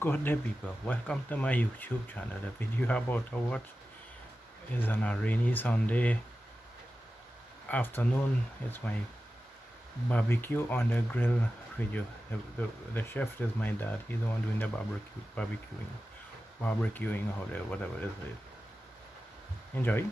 Good day people, welcome to my YouTube channel. The video about to watch is on a rainy Sunday afternoon. It's my barbecue on the grill video. The chef is my dad. He's the one doing the barbecuing, whatever it is. Enjoy.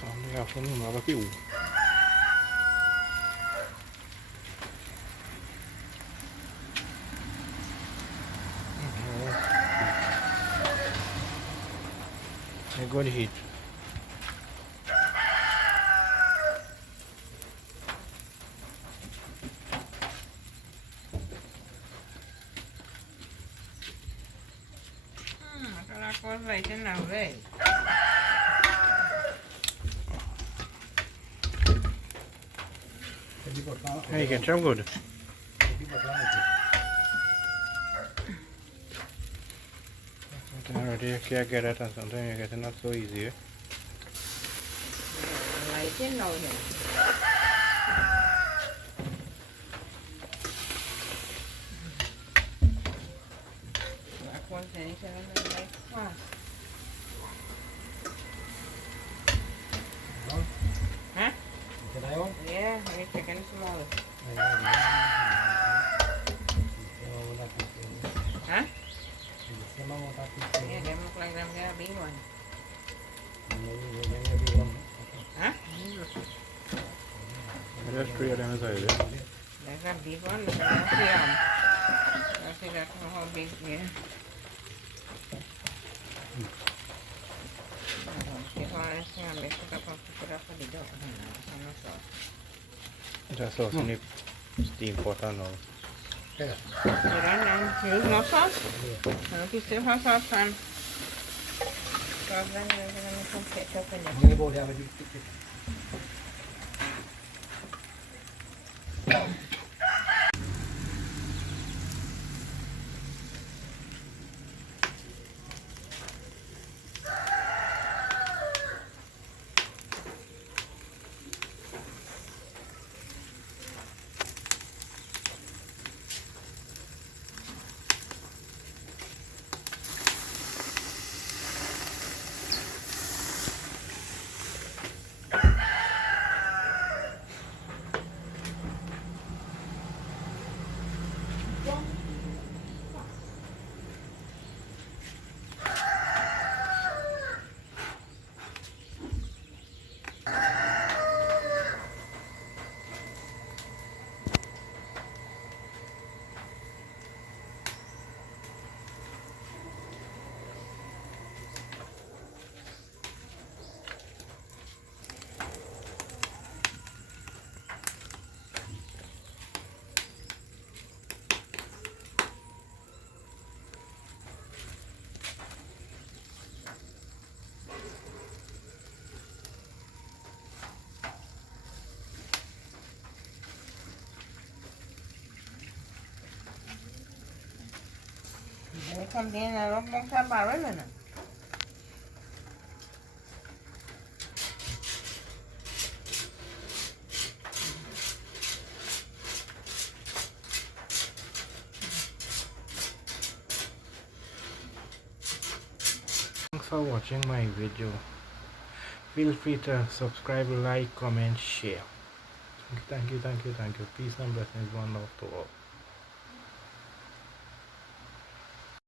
Sunday afternoon barbecue. A good heat. Aquela coisa aí tem na vez. Hey, you can jump good. Already can't get it and sometimes you get it not so easy. Lấy trên nồi này. That one thing to make fast. Huh? Yeah, I need chicken small. Huh? Yeah, they look like them there big one. Huh? Just three of them is over. There's a big one. Let's see that how big here. Just sauce in the steam pot and all. You don't use no sauce? No, you still have sauce on. So then you're going to make some ketchup in it. They come in and look like that barrel in it. Thanks for watching my video. Feel free to subscribe, like, comment, share. Thank you. Peace and blessings. One love to all.